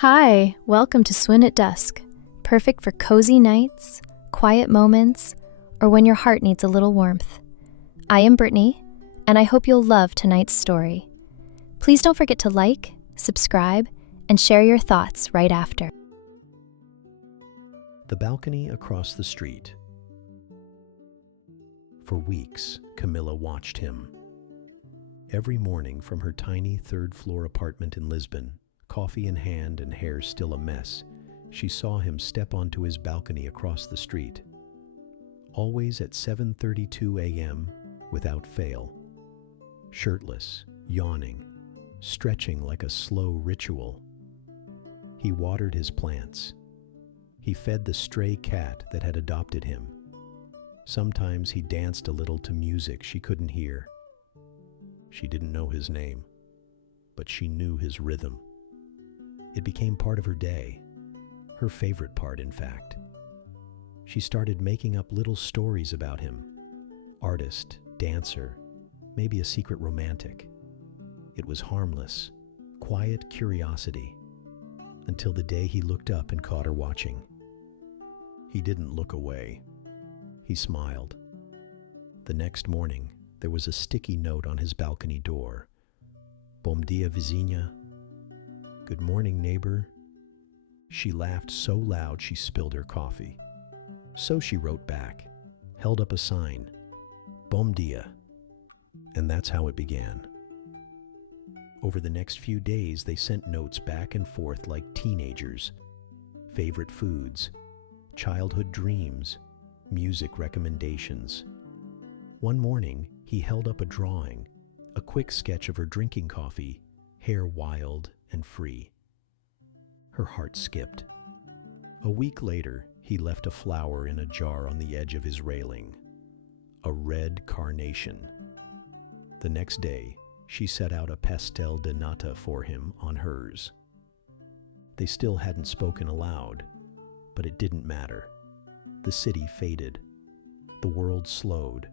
Hi, welcome to Swin at Dusk, perfect for cozy nights, quiet moments, or when your heart needs a little warmth. I am Brittany, and I hope you'll love tonight's story. Please don't forget to like, subscribe, and share your thoughts right after. The balcony across the street. For weeks, Camilla watched him. Every morning from her tiny third-floor apartment in Lisbon, coffee in hand and hair still a mess, she saw him step onto his balcony across the street. Always at 7:32 a.m., without fail. Shirtless, yawning, stretching like a slow ritual. He watered his plants. He fed the stray cat that had adopted him. Sometimes he danced a little to music she couldn't hear. She didn't know his name, but she knew his rhythm. It became part of her day, her favorite part, in fact. She started making up little stories about him. Artist, dancer, maybe a secret romantic. It was harmless, quiet curiosity, until the day he looked up and caught her watching. He didn't look away. He smiled. The next morning, there was a sticky note on his balcony door. Bom dia, vizinha. Good morning, neighbor. She laughed so loud she spilled her coffee. So she wrote back, held up a sign, Bom dia. And that's how it began. Over the next few days, they sent notes back and forth like teenagers. Favorite foods, childhood dreams, music recommendations. One morning, he held up a drawing, a quick sketch of her drinking coffee, hair wild and free. Her heart skipped. A week later, he left a flower in a jar on the edge of his railing. A red carnation. The next day, she set out a pastel de nata for him on hers. They still hadn't spoken aloud, but it didn't matter. The city faded. The world slowed.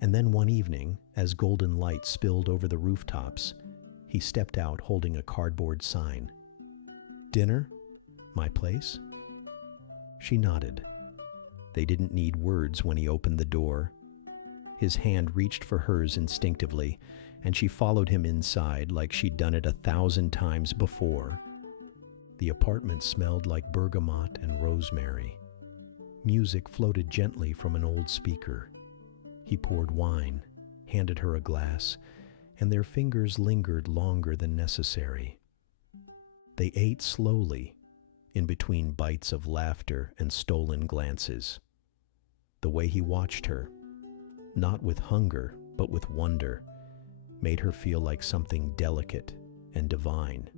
And then one evening, as golden light spilled over the rooftops, he stepped out holding a cardboard sign. Dinner? My place? She nodded. They didn't need words when he opened the door. His hand reached for hers instinctively, and she followed him inside like she'd done it 1,000 times before. The apartment smelled like bergamot and rosemary. Music floated gently from an old speaker. He poured wine, handed her a glass, and their fingers lingered longer than necessary. They ate slowly, in between bites of laughter and stolen glances. The way he watched her, not with hunger, but with wonder, made her feel like something delicate and divine.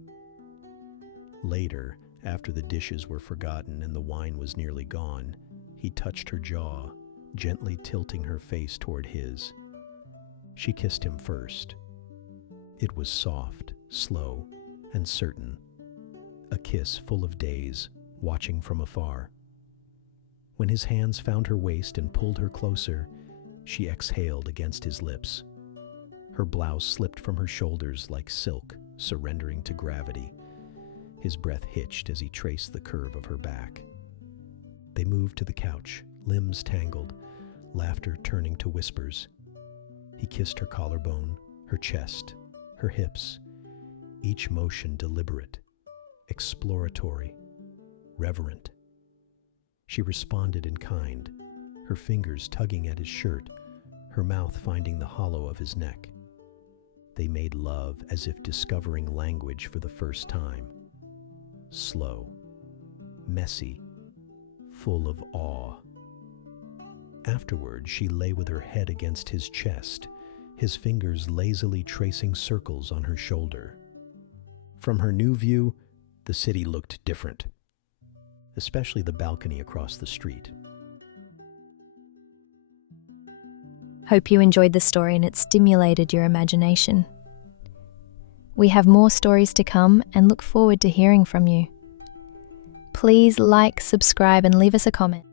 Later, after the dishes were forgotten and the wine was nearly gone, he touched her jaw, gently tilting her face toward his. She kissed him first. It was soft, slow, and certain. A kiss full of days, watching from afar. When his hands found her waist and pulled her closer, she exhaled against his lips. Her blouse slipped from her shoulders like silk, surrendering to gravity. His breath hitched as he traced the curve of her back. They moved to the couch, limbs tangled, laughter turning to whispers. He kissed her collarbone, her chest, her hips, each motion deliberate, exploratory, reverent. She responded in kind, her fingers tugging at his shirt, her mouth finding the hollow of his neck. They made love as if discovering language for the first time. Slow, messy, full of awe. Afterward, she lay with her head against his chest, his fingers lazily tracing circles on her shoulder. From her new view, the city looked different, especially the balcony across the street. Hope you enjoyed the story and it stimulated your imagination. We have more stories to come and look forward to hearing from you. Please like, subscribe, and leave us a comment.